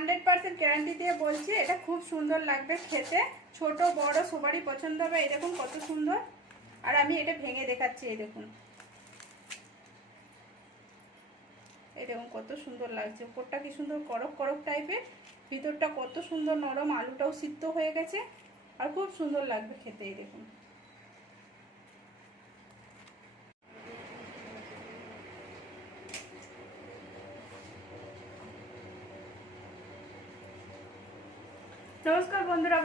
Hundred percent guarantee দিয়ে বলছি, এটা খুব সুন্দর লাগবে খেতে। ছোট, বড়, সবারই পছন্দ হবে এই দেখুন কত সুন্দর। আর আমি এটা ভেঙে দেখাচ্ছি, এই দেখুন। এই দেখুন, কত সুন্দর লাগছে। উপরটা কি সুন্দর, করক করক টাইপের। ভিতরটা কত সুন্দর নরম, আলুটাও সিদ্ধ হয়ে গেছে। আর খুব সুন্দর লাগবে খেতে, এই দেখুন।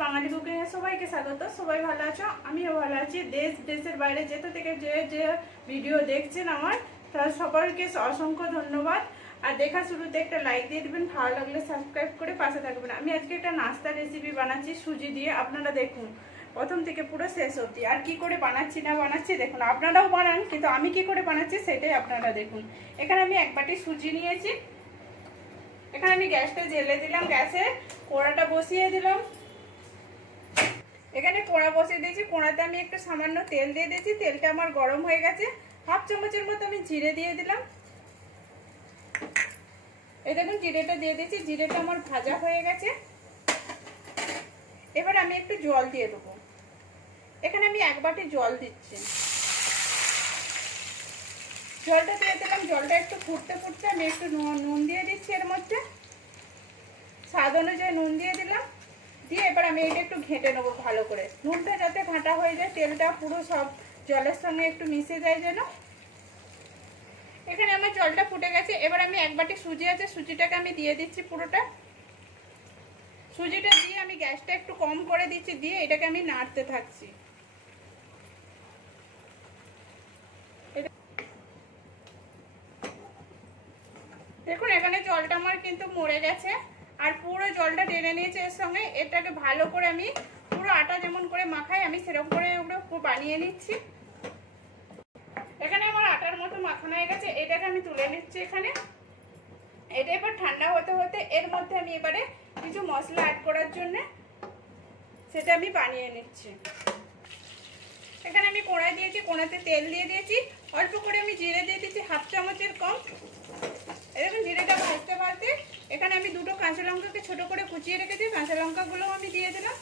বাঙালি কুকিং এ সবাইকে স্বাগত, সবাই ভালো আছো? আমিও ভালো আছি। দেশ, দেশের বাইরে যেতে থেকে যে যে ভিডিও দেখছেন আমার, তার সবাইকে অসংখ্য ধন্যবাদ। আর দেখা শুরুতে একটা লাইক দিয়ে দেবেন, ভালো লাগলে সাবস্ক্রাইব করে পাশে থাকবেন। আমি আজকে একটা নাস্তা রেসিপি বানাচ্ছি, সুজি দিয়ে। আপনারা দেখুন, প্রথম থেকে পুরো শেষ অবধি। আর কি করে বানাচ্ছি, না বানাচ্ছি, দেখুন, আপনারাও বানান, কিন্তু আমি কি করে বানাচ্ছি সেটাই আপনারা দেখুন। এখানে আমি এক বাটি সুজি নিয়েছি। এখানে আমি গ্যাসটা জেলে দিলাম, গ্যাসে কোড়াটা বসিয়ে দিলাম। এখানে কড়া বসিয়ে দিয়েছি। কড়াতে আমি একটু সামান্য তেল দিয়ে দিয়েছি। তেলটা আমার গরম হয়ে গেছে। হাফ চামচের মতো আমি জিরে দিয়ে দিলাম। এই দেখুন, জিরেটা দিয়ে দিয়েছি। জিরেটা আমার ভাজা হয়ে গেছে। এবার আমি একটু জল দিয়ে দেবো। এখানে আমি এক বাটি জল দিচ্ছি। জলটা দিয়ে দিলাম। জলটা একটু ফুটতে ফুটতে আমি একটু নুন দিয়ে দিচ্ছি এর মধ্যে। স্বাদ অনুযায়ী নুন দিয়ে দিলাম। আমি এটা একটু ঘেঁটে নেব ভালো করে। নুনটা যাতে ঘাঁটা হয়ে যায়, তেলটা পুরো সব জলের সঙ্গে একটু মিশে যায় যেন। এখানে আমার জলটা ফুটে গেছে। এবার আমি এক বাটি সুজি আছে, সুজিটাকে আমি দিয়ে দিচ্ছি পুরোটা। সুজিটা দিয়ে আমি গ্যাসটা একটু কম করে দিচ্ছি, দিয়ে এটাকে আমি নাড়তে থাকছি। দেখুন, এখানে জলটা আমার কিন্তু মরে গেছে। আর পুরো জলটা টেনে নিয়েছে এর সঙ্গে। এটাকে ভালো করে আমি পুরো আটা যেমন করে মাখাই, আমি সেরকম করে পুরো বানিয়ে নিচ্ছি। এখানে আমার আটার মতো মাখানো হয়ে গেছে। এটাকে আমি তুলে নিচ্ছি এখানে। এটা এবার ঠান্ডা হতে হতে এর মধ্যে আমি এবারে কিছু মশলা অ্যাড করার জন্য সেটা আমি বানিয়ে নিচ্ছি। এখানে আমি কড়াই দিয়েছি কোড়াতে তেল দিয়ে দিয়েছি। অল্প করে আমি জিরে দিয়ে দিয়েছি হাফ চামচের কম এরকম জিরেটা ভাজতে ভাজতে এখানে আমি দুটো কাঁচা লঙ্কাকে ছোট করে কুচিয়ে রেখেছি কাঁচা লঙ্কাগুলো আমি দিয়ে দিলাম।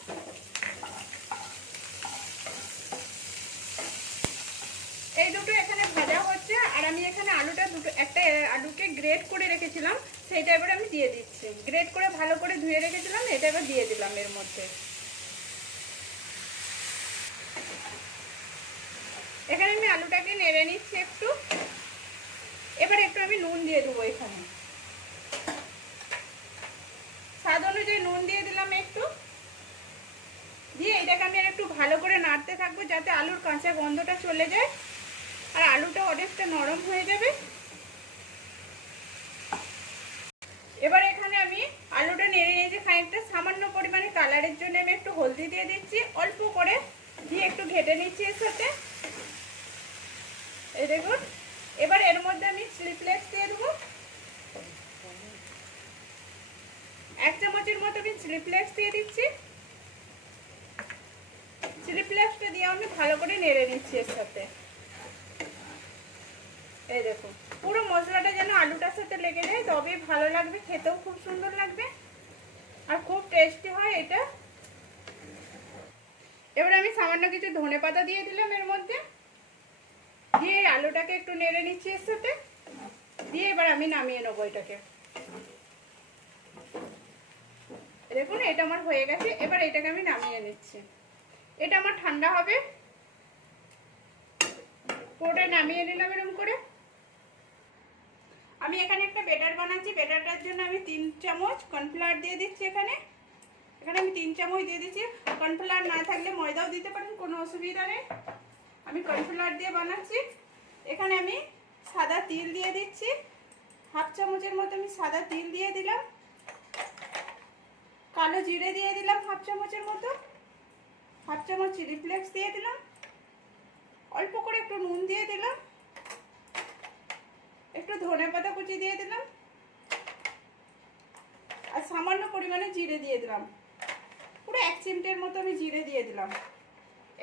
এই দুটো এখানে ভাজা হচ্ছে, আর আমি এখানে আলুটা দুটো, একটা আলুকে গ্রেট করে রেখেছিলাম, সেইটা এবার আমি দিয়ে দিচ্ছি। গ্রেট করে ভালো করে ধুয়ে রেখেছিলাম, এটা এবার দিয়ে দিলাম এর মধ্যে। এখানে আমি আলুটাকে নেড়ে নিচ্ছি একটু। এবার একটু আমি নুন দিয়ে দেবো এখানে। স্বাদ অনুযায়ী নুন দিয়ে দিলাম একটু। দিয়ে এটাকে আমি আর একটু ভালো করে নাড়তে থাকব যাতে আলুর কাঁচা গন্ধটা চলে যায়। আর আলুটা অনেকটা নরম হয়ে যাবে। এবার এখানে আমি আলুটা নেড়ে নিয়েছি খানিকটা সামান্য পরিমাণে কালারের জন্য আমি একটু হলদি দিয়ে দিচ্ছি। অল্প করে দিয়ে একটু ঘেটে নিচ্ছি এর সাথে এই দেখুন এবার এর মধ্যে আমি স্লিপলেক্স দিয়ে দেবো এক চামচের স্লিপলেক্স দিয়ে দিচ্ছি। চিলি স্লিপলেক্সটা দিয়ে আমি ভালো করে নেড়ে নিচ্ছি এর সাথে। এই দেখুন পুরো মশলাটা যেন আলুটার সাথে লেগে যায়, তবেই ভালো লাগবে, খেতেও খুব সুন্দর লাগবে। আর খুব টেস্টি হয় এটা। এবার আমি সামান্য কিছু ধনে পাতা দিয়ে দিলাম এর মধ্যে। দিয়ে আলুটাকে একটু নেড়ে নিচ্ছি এর সাথে। দিয়ে এবার আমি নামিয়ে নেব এটাকে। দেখুন, এটা আমার হয়ে গেছে, এবার এটাকে আমি নামিয়ে নিচ্ছি। এটা আমার ঠান্ডা হবে। পুরোটা নামিয়ে নিলাম এরকম করে। আমি এখানে একটা বেটার বানাচ্ছি। বেটারটার জন্য আমি তিন চামচ কর্নফ্লাওয়ার দিয়ে দিচ্ছি এখানে। এখানে আমি তিন চামচ দিয়ে দিচ্ছি। কর্নফ্লাওয়ার না থাকলে ময়দাও দিতে পারেন, কোনো অসুবিধা নেই। আমি কর্নফ্লাওয়ার দিয়ে বানাচ্ছি। এখানে আমি সাদা তিল দিয়ে দিচ্ছি। হাফ চামচের মতো আমি সাদা তিল দিয়ে দিলাম। কালো জিরে দিয়ে দিলাম হাফ চামচের মতো। হাফ চামচ চিলি ফ্লেক্স দিয়ে দিলাম। অল্প করে একটু নুন দিয়ে দিলাম। একটু ধনে পাতা কুচি দিয়ে দিলাম। আর সামান্য পরিমাণে জিরে দিয়ে দিলাম। পুরো এক চিমটের মতো আমি জিরে দিয়ে দিলাম।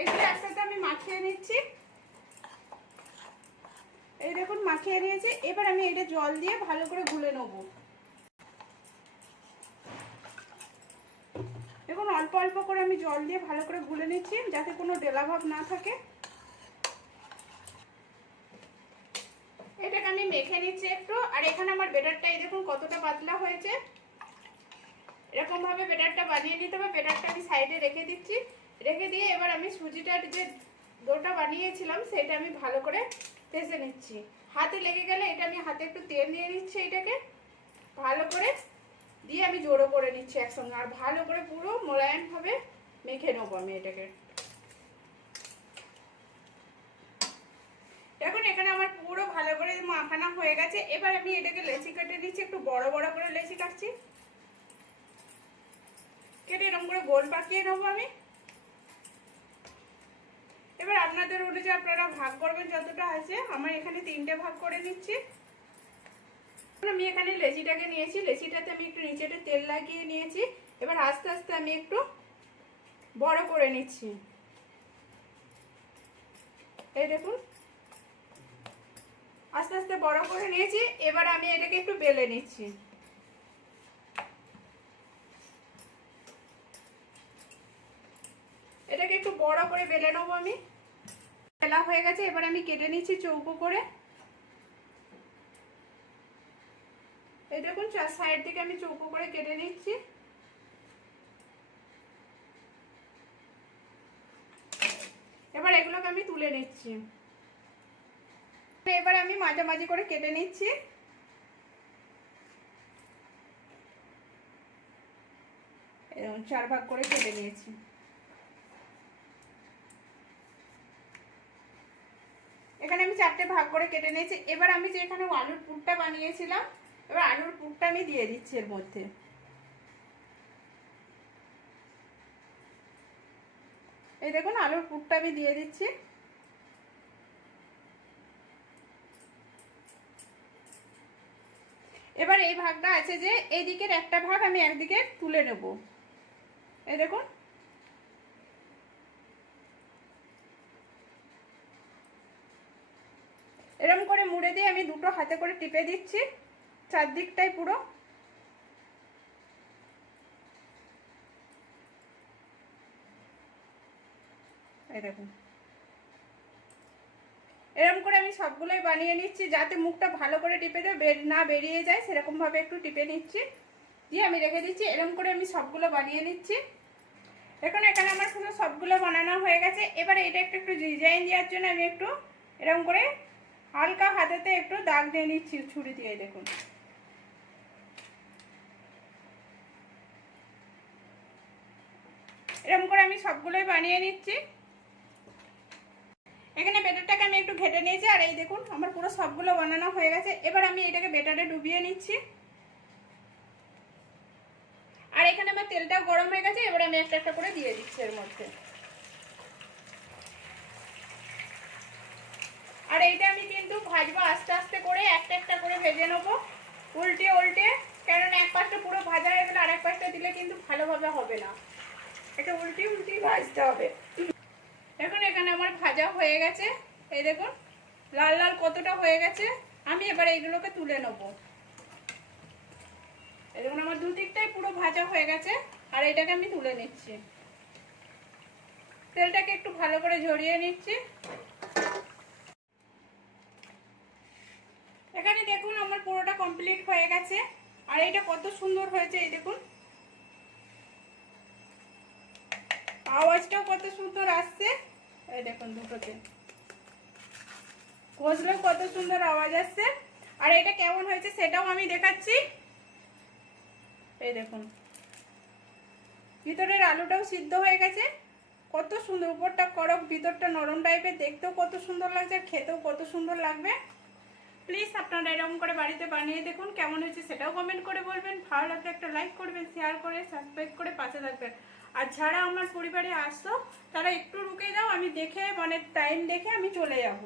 এগুলো একসাথে আমি মাখিয়ে নিচ্ছি। এই দেখুন, মাখিয়ে নিয়েছি। এবার আমি এটা জল দিয়ে ভালো করে গুলে নেব। অল্প অল্প করে আমি জল দিয়ে ভালো করে গুলে নিচ্ছি, যাতে কোনো ডেলা ভাব না থাকে। এটাকে আমি মেখে নিচ্ছি একটু। আর এখানে আমার বেটারটা এই দেখুন কতটা পাতলা হয়েছে। এরকম ভাবে বেটারটা বানিয়ে নিতে হবে। বেটারটা আমি সাইডে রেখে দিচ্ছি। রেখে দিয়ে এবার আমি সুজিটার যে ডোটা বানিয়েছিলাম, সেটা আমি ভালো করে পেঁচে নিচ্ছি। হাতে লেগে গেলে এটা আমি হাতে একটু তেল দিয়ে নিচ্ছি এটাকে। ভালো করে দিয়ে আমি জোড়ো করে নিচ্ছি একসঙ্গে। আর ভালো করে পুরো মোলায়েমভাবে মেখে নেব আমি এটাকে। দেখুন, এখানে আমার পুরো ভালো করে মাখানো হয়ে গেছে। এবার আমি এটাকে লেচি কেটে নিচ্ছি, একটু বড় বড় করে লেচি কাটছি। কেটে এরকম করে গোল পাকিয়ে নেব আমি। এবার আপনাদের অনুযায়ী আপনারা ভাগ করবেন, যতটা আছে। আমার এখানে তিনটে ভাগ করে নিচ্ছি। আমি এখানে লেচিটাকে নিয়েছি। লেচিটাতে আমি একটু নিচেতে তেল লাগিয়ে নিয়েছি। এবার আস্তে আস্তে আমি একটু বড় করে নিচ্ছি। এই দেখুন। আস্তে আস্তে বড় করে নিয়েছি। এবার আমি এটাকে একটু বেলে নিচ্ছি। এটাকে একটু বড় করে বেলে নেব আমি। বেলা হয়ে গেছে। এবার আমি কেটে নিচ্ছি চৌকো করে। এই দেখুন সাইড থেকে আমি চৌকো করে কেটে নিচ্ছি। এবার এগুলোকে আমি তুলে নিচ্ছি। এবার আমি মাঝামাঝি করে কেটে নিচ্ছি। এরকম চার ভাগ করে কেটে নিয়েছি। এখানে আমি চারটে ভাগ করে কেটে নিয়েছি। এবার আমি যে এখানে আলুর পুরটা বানিয়েছিলাম এবার আলুর পুরটা আমি দিয়ে দিচ্ছি এর মধ্যে। এই দেখুন, আলুর পুরটা আমি দিয়ে দিচ্ছি। এবার এই ভাগটা আছে যে এই দিকের একটা ভাগ আমি একদিকে তুলে নেব। এই দেখুন। এরকম করে মুড়ে দিয়ে আমি দুটো হাতে করে টিপে দিচ্ছি। চারদিকটাই পুরো এরকম করে আমি সবগুলোই বানিয়ে নিচ্ছি, যাতে মুখটা ভালো করে টিপে দিয়ে না বেরিয়ে যায়, সেরকমভাবে একটু টিপে নিচ্ছি। দিয়ে আমি রেখে দিচ্ছি এরকম করে আমি সবগুলো বানিয়ে নিচ্ছি। এখন এখানে আমার শুধু সবগুলো বানানো হয়ে গেছে। এবারে এটা একটু একটু ডিজাইন দেওয়ার জন্য আমি একটু এরকম করে হালকা হাতেতে একটু দাগ দিয়ে নিচ্ছি, ছুরি দিয়ে, দেখুন। এরকম করে আমি সবগুলোই বানিয়ে নিচ্ছি। এখানে বেটারটাকে আমি একটু ঘেটে নিয়েছি, আর এই দেখুন, আমার পুরো সবগুলো বানানো হয়ে গেছে। এবার আমি এটাকে বেটারে ডুবিয়ে নিচ্ছি। আর এখানে আমার তেলটাও গরম হয়ে গেছে, এবার আমি একটা একটা করে দিয়ে দিচ্ছি এর মধ্যে। আর এইটা আমি কিন্তু ভাজবো আস্তে আস্তে করে, একটা একটা করে ভেজে নেব, উল্টে উল্টে। কারণ এক পাশটা পুরো ভাজা হয়ে গেলে আরেক পাশটা দিলে কিন্তু ভালোভাবে হবে না। এটা উল্টি উল্টি ভাজতে হবে। এখন এখানে আমার ভাজা হয়ে গেছে। এই দেখুন, লাল লাল কতটা হয়ে গেছে। আমি এবার এইগুলোকে তুলে নেব। এই দেখুন, আমার দুদিকটাই পুরো ভাজা হয়ে গেছে, আর এটাকে আমি তুলে নিচ্ছি। তেলটাকে একটু ভালো করে ঝরিয়ে নিচ্ছি। এখানে দেখুন, আমার পুরোটা কমপ্লিট হয়ে গেছে। আর এটা কত সুন্দর হয়েছে, এই দেখুন। আওয়াজটাও কত সুন্দর আসছে। এই দেখুন দুটোতে। কষলেও কত সুন্দর আওয়াজ আসছে। আর এটা কেমন হয়েছে সেটাও আমি দেখাচ্ছি। এই দেখুন। ভিতরের আলুটাও সিদ্ধ হয়ে গেছে। কত সুন্দর, উপরটা করক, ভিতরটা নরম টাইপের দেখতেও কত সুন্দর লাগছে, আর খেতেও কত সুন্দর লাগবে। প্লিজ আপনারা এরকম করে বাড়িতে বানিয়ে দেখুন, কেমন হয়েছে সেটাও কমেন্ট করে বলবেন। ভালো লাগলে একটা লাইক করবেন শেয়ার করে সাবস্ক্রাইব করে পাশে থাকবেন। আর যারা আমার পরিবারে আসতো তারা একটু রুকে দাও, আমি দেখে মানে টাইম দেখে আমি চলে যাব।